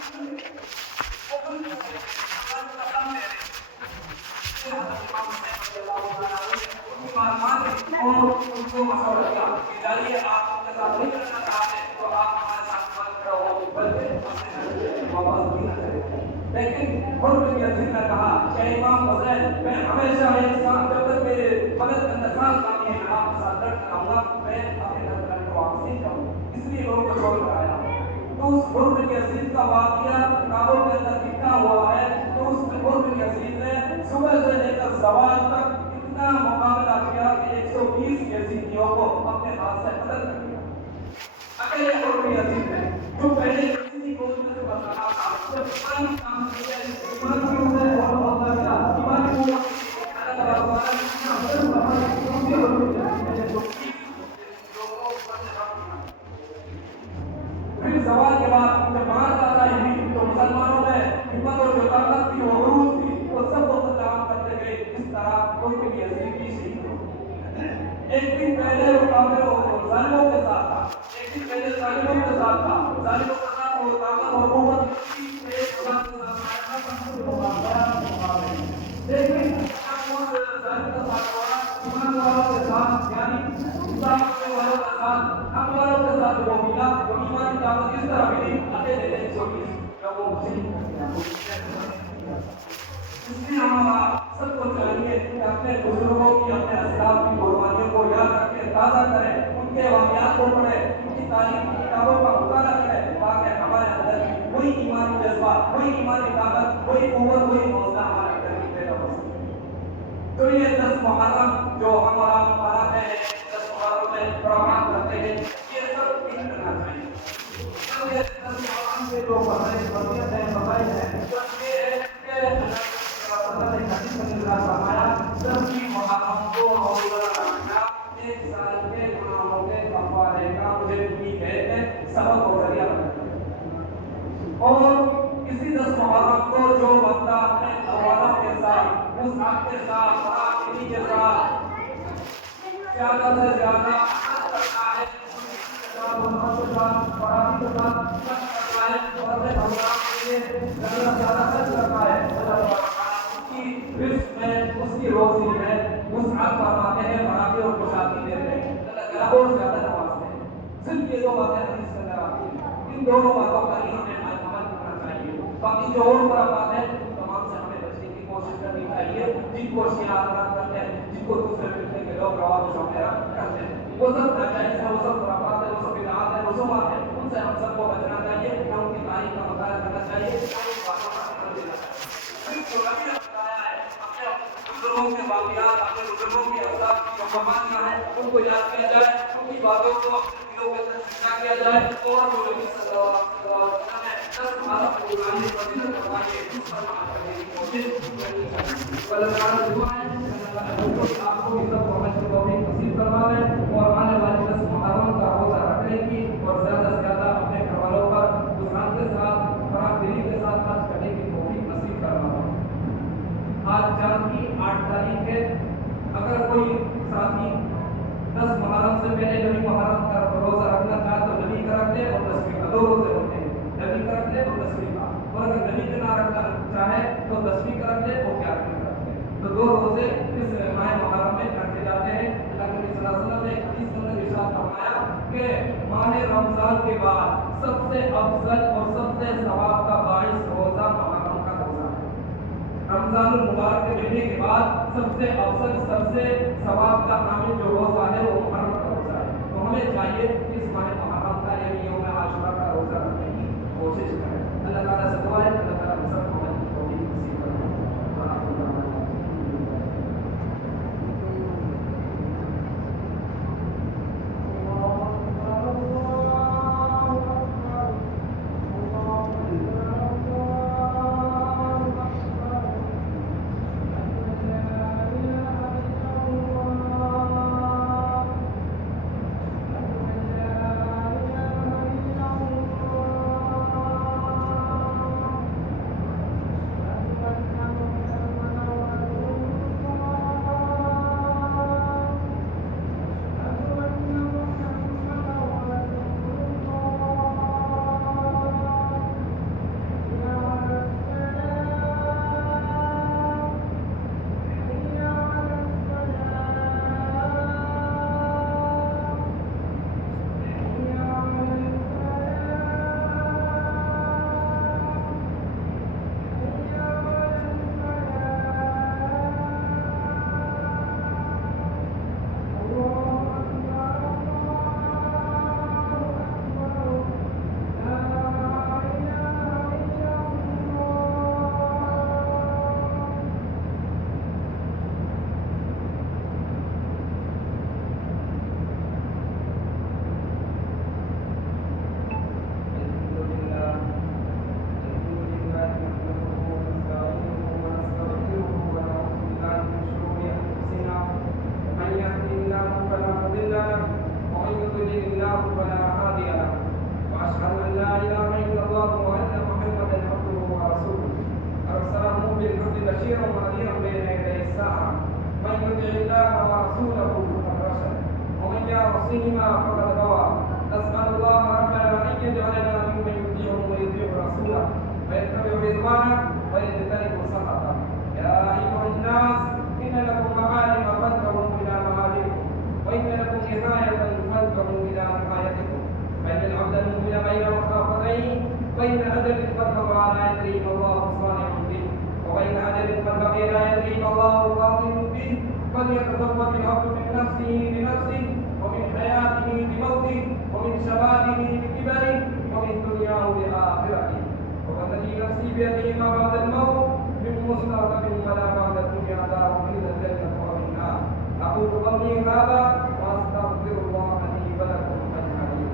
اور ان کو مشورہ دیا کہ جائیے آپ ان کے ساتھ نہیں کرنا چاہتے تو آپ ہمارے ساتھ مت کھڑے ہو بلکہ اپنے گھر واپس مدینہ چلے جائیں۔ لیکن حر بن یزید نے کہا کہ امام حسین میں ہمیشہ ایک ساتھ جب تک میرے مدد کا نشان باقی ہے میں آپ کے ساتھ لڑ کر آؤں گا، میں اپنے گھر لڑ کر واپس نہیں جاؤں گا، اس لیے لوگوں کو چھوڑ کر آیا۔ تو اس حر بن یزید کا واقعہ کتابوں کے اندر لکھا ہوا ہے۔ تو اس حر بن یزید نے صبح سے لے کر زوال تک اتنا مقابلہ کیا کہ 120 یزیدیوں کو اپنے ہاتھ سے قتل کر دیا۔ اکیلے حر بن یزید نے جو پہلے کسی کو سے بتا رہا تھا جب کام کیا ایمان کو سے اور اللہ کا ایمان کو اللہ تعالی پھر زوال کے بعد جب بات آ رہی تھی تو مسلمانوں میں ہمت اور جو طاقت تھی وہ عروج تھی، وہ سب کو قتل کرتے گئے۔ اس طرح ان کے یزید بھی شہید ہو گئے۔ ایک دن پہلے وہ کافر ظالموں کے ساتھ تھا، ایک دن پہلے ظالموں کے ساتھ تھا، ظالموں کے ساتھ وہ طاقت اور قوت کی ایک ساتھ لیکن اس ظالم کا ساتھ ہوا ایمان والوں کے ساتھ، یعنی انصاف کرنے والوں کے ساتھ، حق والوں کے ساتھ وہ ملا۔ وہ ایمانی طاقت اس طرح ملی اکیلے 120 لوگوں کو شہید کر دیا۔ اس لیے ہمارا سب کو چاہیے کہ اپنے بزرگوں کی، اپنے اسلاف کی قربانیوں کو یاد رکھیں، تازہ کریں، ان کے واقعات کو پڑھیں، ان کی تعلیم کی کتابوں کا مطالعہ کریں، تاکہ ہمارے اندر وہی ایمانی جذبہ، وہی ایمانی طاقت، وہی قوت، وہی حوصلہ ہمارے اندر بھی پیدا ہو سکے۔ تو یہ 10 محرم جو ہمارا مبارک ہے، 10 محرم میں پروگرام کرتے ہیں، یہ سب نہیں کرنا چاہیے۔ سب یہ 10 محرم کے جو فضائل ہیں، فضائل ہیں، بس یہ ہے کہ اللہ نے حدیث میں فرمایا 10 محرم کو روزہ رکھنا 1 سال کے گناہوں کے کفارے کا مجھے امید ہے کہ سبب اور ذریعہ بنتا ہے۔ اور اسی 10 محرم کو جو بندہ اپنے گھر والوں کے ساتھ، اس حق کے ساتھ، فراخی کے ساتھ زیادہ سے زیادہ کرتا ہے، اس کی روزی میں وسعت فرماتے ہیں، فراخی اور کشادگی دیتے ہیں، اللہ تعالیٰ اور زیادہ نوازتے ہیں۔ صرف یہ 2 باتیں حدیث کے اندر آتی ہیں، ان دونوں باتوں پر ہی ہمیں عمل کرنا چاہیے۔ باقی جو اور بڑا بات ہے ان تمام سے ہمیں بچنے کی کوشش کرنی چاہیے، جن کو شیعہ حضرات کرتے ہیں، جن کو دوسرے فرقے کے لوگ روابط وغیرہ کرتے ہیں، وہ سب ناجائز ہے، وہ سب خرافات ہے، وہ سب بدعات ہے، رسومات ہے، ان سے ہم سب کو بچنا چاہیے، نہ ان کی تاریخ کا مطالعہ کرنا چاہیے، نہ ان باتوں کا عمل دینا چاہیے۔ جو نبی نے بتایا ہے اپنے بزرگوں کے واقعات، اپنے بزرگوں کے اسلاف کی جو قربانیاں ہیں ان کو یاد کیا جائے، ان کی باتوں کو اپنے دلوں کے اندر زندہ کیا جائے، اور وہ نبی صلی اللہ علیہ وسلم نے 10 محرم کو قرآن فضیلت فرمائی ہے، اس پر عمل کرنے کی کوشش کرنی چاہیے۔ اللہ تعالیٰ دعا ہے کہ اللہ تعالیٰ آپ کو بھی سب کو عمل کی توفیق نصیب فرمائے، اور آنے والے 10 محرم کا روزہ رکھنے کی اور زیادہ سے زیادہ اپنے گھر والوں پر وسعت کے ساتھ، فراخ دلی کے ساتھ خرچ کرنے کی توفیق نصیب فرمائے۔ آج چاند کی 8 تاریخ ہے۔ اگر کوئی ساتھی 10 محرم سے پہلے نبی محرم کا روزہ رکھنا چاہے تو نبی کا رکھ لے، اور 10ویں کا 2 روزے ہوتے ہیں، نبی کا رکھ لے اور 10ویں کا، اور اگر نبی کا نہ رکھنا چاہے تو 10ویں کا رکھ لے اور 11ویں کا رکھ لے۔ تو 2 روزے اس ماہ محرم میں رکھے جاتے ہیں۔ اللہ کے نبی صلی اللہ علیہ وسلم نے ایک حدیث کے اندر ارشاد فرمایا کہ ماہ رمضان کے بعد سب سے افضل اور سب سے ثواب کا باعث روزہ محرم کا روزہ ہے۔ رمضان المبارک کے مہینے کے بعد سب سے افضل، سب سے ثواب کا حامل جو روزہ ہے وہ محرم کا روزہ ہے۔ تو ہمیں چاہیے کہ اس ماہ محرم کا یعنی یوم عاشورہ کا روزہ رکھنے کی کوشش کریں۔ اللہ تعالیٰ سے دعا ہے اللہ تعالیٰ ہم سب کو عمل کی توفیق نصیب فرمائے۔ يعصهما فقد غوى. نسأل الله ربنا أن يجعلنا ممن يطيعه ويطيع رسوله ويتبع رضوانه ويجتنب سخطه. يا أيها الناس إن لكم معالم فانتهوا إلى معالمكم، وإن لكم نهاية فانتهوا إلى نهايتكم. فإن العبد المؤمن بين مخافتين، بين أجل قد مضى لا يدري ما الله صانع به، وبين أجل قد بقي لا يدري ما الله قاضٍ به. فليتزود العبد من نفسه بنفسه، ومن حياته بموته، ومن شبابه بكبره، ومن دنياه بآخرته. والذي نفسي بيده ما بعد الموت من مستقبل ولا بعد الدنيا دار إلا الجنة ومن النار. أقول قولي هذا وأستغفر الله لي ولكم أجمعين.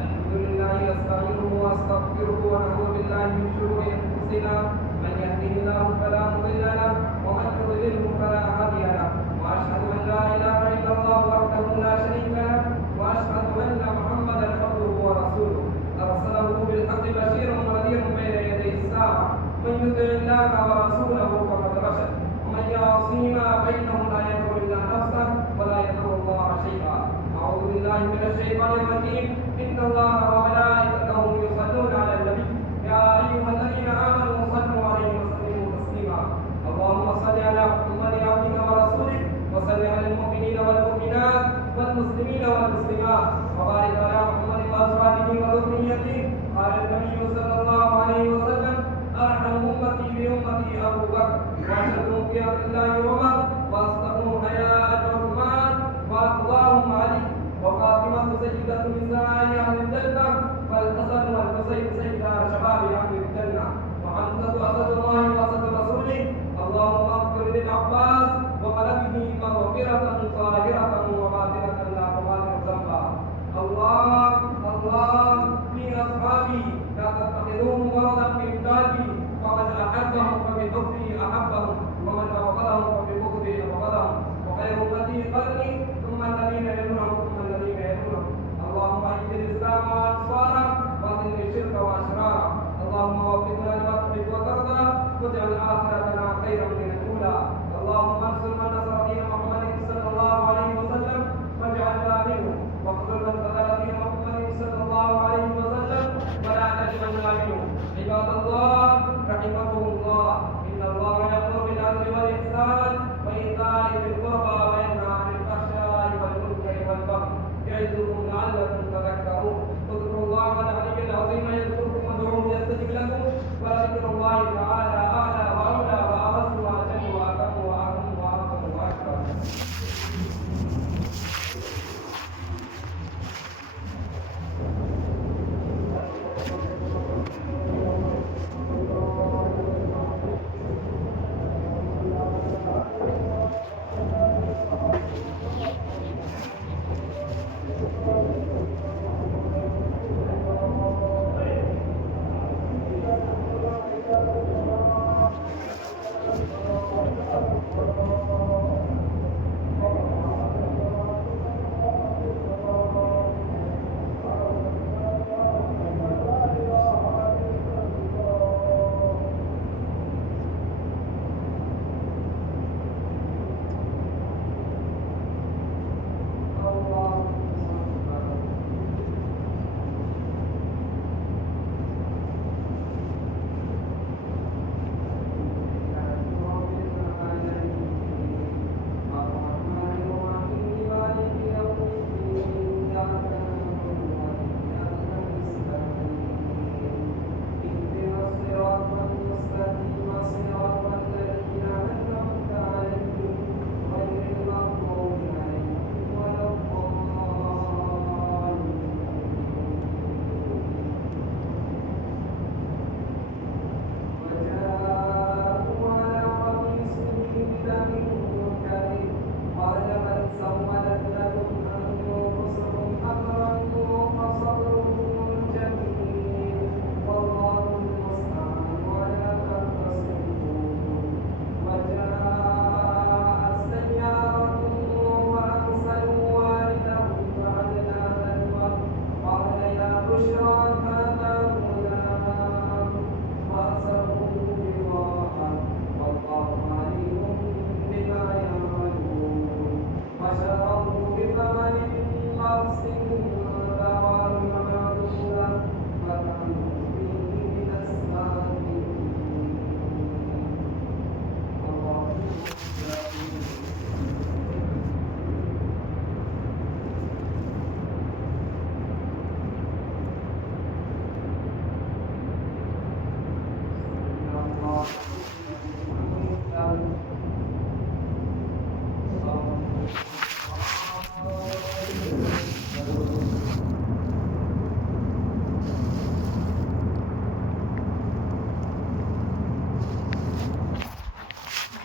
الحمد لله نستعينه واستغفره ونعوذ بالله من شرور أنفسنا. من يهده الله فلا مضل له، ومن يضلله فلا هادي له. وأشهد أن لا إله إلا الله وحده لا شريك له، وأشهد أن محمدا عبده ورسوله أرسله بالحق بشيرا ونذيرا بين يدي الساعة. من يطع الله ورسوله فقد رشد، ومن يعصهما فإنه لا يضر إلا نفسه ولا يضر الله شيئا. أعوذ بالله من الشيطان الرجيم. إن الله وملائكته يصلون على النبي يا أيها الذين آمنوا صلوا عليه وسلموا تسليما. اللهم صل على محمد عبدك ورسولك، وصل على المؤمنين والمؤمنات والمسلمين والمسلمات، وبارك على محمد وأزواجه وذريته. قال النبي صلى الله عليه وسلم: أرحم أمتي بأمتي أبو بكر، وأشهدهم في أمر الله عمر، وأصدقهم حياء عثمان، وأقواهم علي، وفاطمة سيدة نساء أهل الجنة، والحسن والحسين سيدا شباب أهل الجنة، وحمزة أسد الله وأسد رسوله. اللهم اغفر للعباس وقلبه مغفرة ظاهرة وباطنة لا تغادر ذنبا. الله في أصحابي لا تتخذوهم غرضا من ذاتي، فمن أحبهم فبحبه أحبهم، ومن أبغضهم فببغضه أبغضهم. وخير أمتي قرني، ثم الذين يلونهم، ثم الذين يلونهم. اللهم أعز الإسلام وأنصاره، وأذل الشرك وأشراره. اللهم وفقنا لما تحب وترضى، واجعل آخرتنا خيرا من الأولى. اللهم انصر من نصر دين محمد